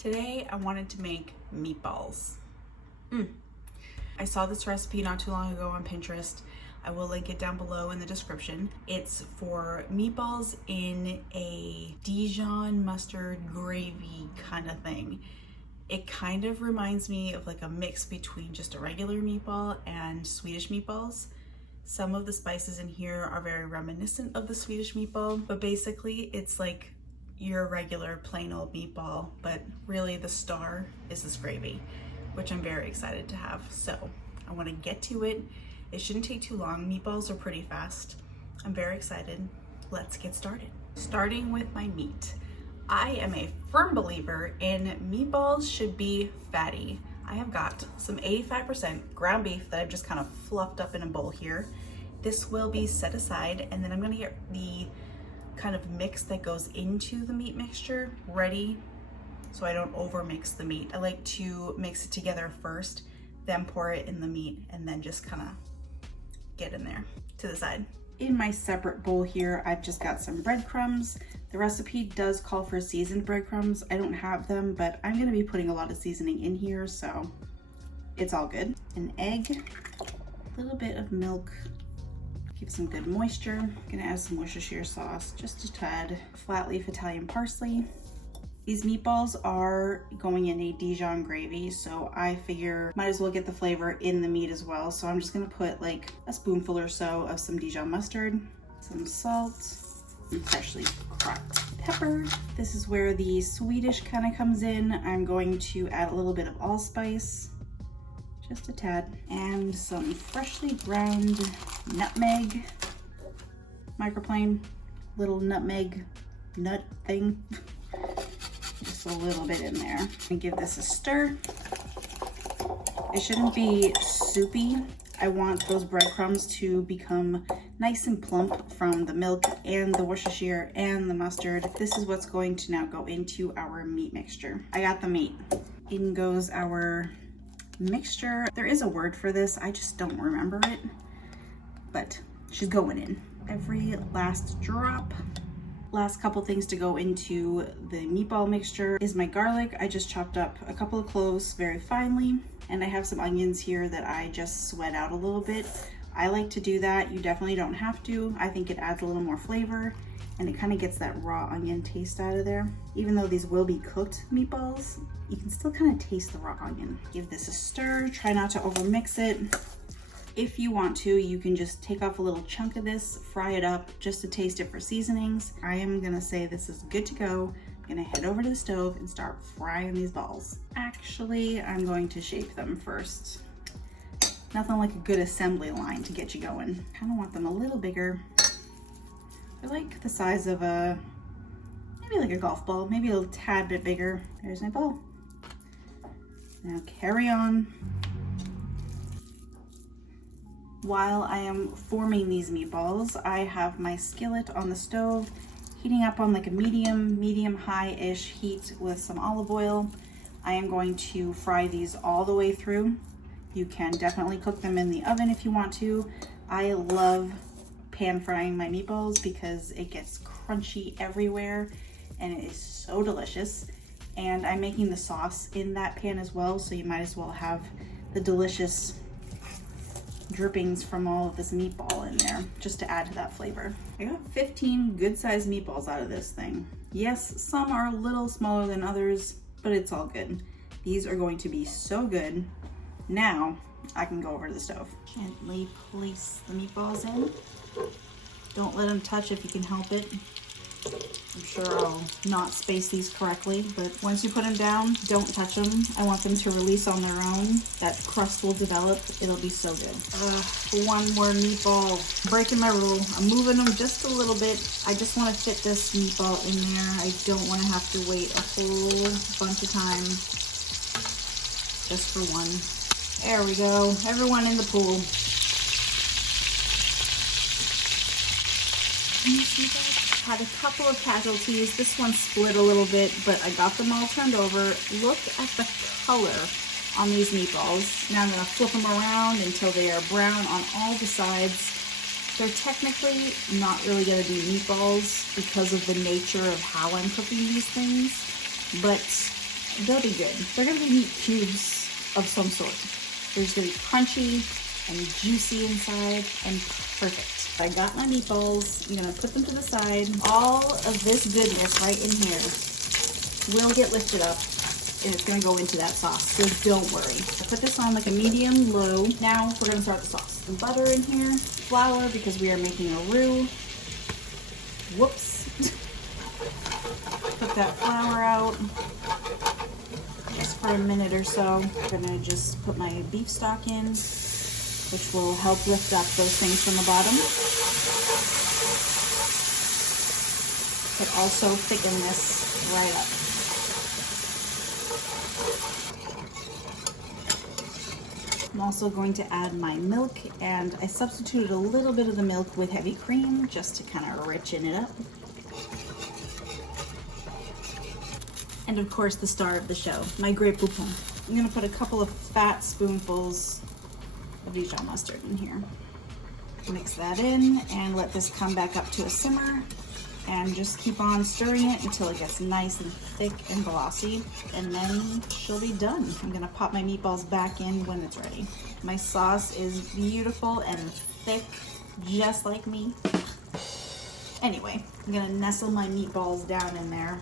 Today I wanted to make meatballs. I saw this recipe not too long ago on Pinterest. I will link it down below in the description. It's for meatballs in a Dijon mustard gravy kind of thing. It kind of reminds me of like a mix between just a regular meatball and Swedish meatballs. Some of the spices in here are very reminiscent of the Swedish meatball, but basically it's like your regular plain old meatball, but really the star is this gravy, which I'm very excited to have. So I want to get to it. It shouldn't take too long. Meatballs are pretty fast. I'm very excited. Let's get started. Starting with my meat. I am a firm believer in meatballs should be fatty. I have got some 85% ground beef that I've just kind of fluffed up in a bowl here. This will be set aside, and then I'm gonna get the kind of mix that goes into the meat mixture ready so I don't over mix the meat. I like to mix it together first, then pour it in the meat, and then just kind of get in there to the side. In my separate bowl here, I've just got some breadcrumbs. The recipe does call for seasoned breadcrumbs. I don't have them, but I'm gonna be putting a lot of seasoning in here, so it's all good. An egg, a little bit of milk, give some good moisture. I'm gonna add some Worcestershire sauce, just a tad, flat leaf Italian parsley. These meatballs are going in a Dijon gravy, so I figure might as well get the flavor in the meat as well. So I'm just gonna put like a spoonful or so of some Dijon mustard, some salt, and freshly cracked pepper. This is where the Swedish kind of comes in. I'm going to add a little bit of allspice, just a tad, and some freshly ground nutmeg, microplane, little nutmeg nut thing. Just a little bit in there. And give this a stir. It shouldn't be soupy. I want those breadcrumbs to become nice and plump from the milk and the Worcestershire and the mustard. This is what's going to now go into our meat mixture. I got the meat. In goes our mixture. There is a word for this, I just don't remember it, but she's going in. Every last drop. Last couple things to go into the meatball mixture is my garlic. I just chopped up a couple of cloves very finely, and I have some onions here that I just sweat out a little bit. I like to do that. You definitely don't have to. I think it adds a little more flavor, and it kind of gets that raw onion taste out of there. Even though these will be cooked meatballs, you can still kind of taste the raw onion. Give this a stir. Try not to over mix it. If you want to, you can just take off a little chunk of this, fry it up just to taste it for seasonings. I am gonna say this is good to go. I'm gonna head over to the stove and start frying these balls. Actually, I'm going to shape them first. Nothing like a good assembly line to get you going. Kind of want them a little bigger. They're like the size of maybe like a golf ball, maybe a little tad bit bigger. There's my ball. Now carry on. While I am forming these meatballs, I have my skillet on the stove, heating up on like a medium high-ish heat with some olive oil. I am going to fry these all the way through. You can definitely cook them in the oven if you want to. I love pan frying my meatballs because it gets crunchy everywhere and it is so delicious. And I'm making the sauce in that pan as well, so you might as well have the delicious drippings from all of this meatball in there just to add to that flavor. I got 15 good-sized meatballs out of this thing. Yes, some are a little smaller than others, but it's all good. These are going to be so good. Now I can go over to the stove. Gently place the meatballs in. Don't let them touch if you can help it. I'm sure I'll not space these correctly, but once you put them down, don't touch them. I want them to release on their own. That crust will develop. It'll be so good. One more meatball. Breaking my rule. I'm moving them just a little bit. I just want to fit this meatball in there. I don't want to have to wait a whole bunch of time just for one. There we go. Everyone in the pool. Can you see that? Had a couple of casualties. This one split a little bit, but I got them all turned over. Look at the color on these meatballs. Now I'm gonna flip them around until they are brown on all the sides. They're technically not really gonna be meatballs because of the nature of how I'm cooking these things, but they'll be good. They're gonna be meat cubes of some sort. They're just gonna be crunchy and juicy inside and perfect. I got my meatballs. I'm gonna put them to the side. All of this goodness right in here will get lifted up and it's gonna go into that sauce, so don't worry. I put this on like a medium low. Now we're gonna start the sauce. Some butter in here, flour because we are making a roux. Whoops. Put that flour out just for a minute or so. I'm gonna just put my beef stock in, which will help lift up those things from the bottom. But also thicken this right up. I'm also going to add my milk, and I substituted a little bit of the milk with heavy cream just to kind of richen it up. And of course the star of the show, my Grey Poupon. I'm gonna put a couple of fat spoonfuls of Dijon mustard in here. Mix that in and let this come back up to a simmer and just keep on stirring it until it gets nice and thick and glossy, and then she'll be done. I'm gonna pop my meatballs back in when it's ready. My sauce is beautiful and thick, just like me. Anyway, I'm gonna nestle my meatballs down in there.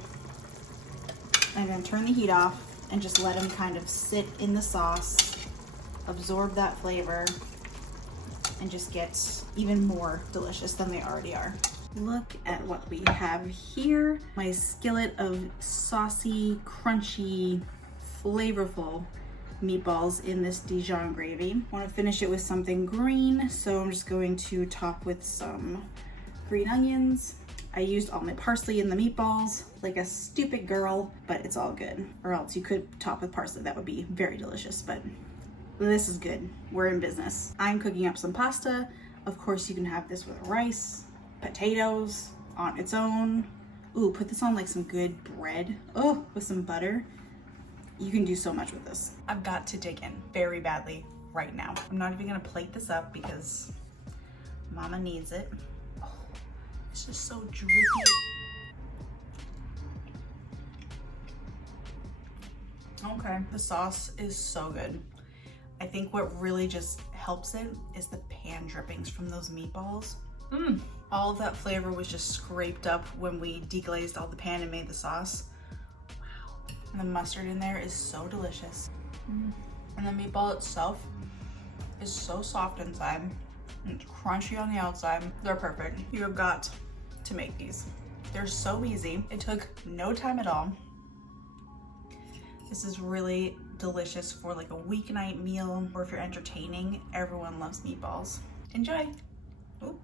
I'm gonna turn the heat off and just let them kind of sit in the sauce, absorb that flavor, and just get even more delicious than they already are. Look at what we have here. My skillet of saucy, crunchy, flavorful meatballs in this Dijon gravy. I want to finish it with something green, so I'm just going to top with some green onions. I used all my parsley in the meatballs like a stupid girl, but it's all good. Or else you could top with parsley. That would be very delicious, but this is good. We're in business. I'm cooking up some pasta. Of course, you can have this with rice, potatoes on its own. Ooh, put this on like some good bread. Oh, with some butter. You can do so much with this. I've got to dig in very badly right now. I'm not even gonna plate this up because Mama needs it. Oh, it's just so droopy. Okay, the sauce is so good. I think what really just helps it is the pan drippings from those meatballs. All of that flavor was just scraped up when we deglazed all the pan and made the sauce. Wow. And the mustard in there is so delicious. And the meatball itself is so soft inside and it's crunchy on the outside. They're perfect. You have got to make these. They're so easy. It took no time at all. This is really delicious for like a weeknight meal, or if you're entertaining. Everyone loves meatballs. Enjoy. Ooh.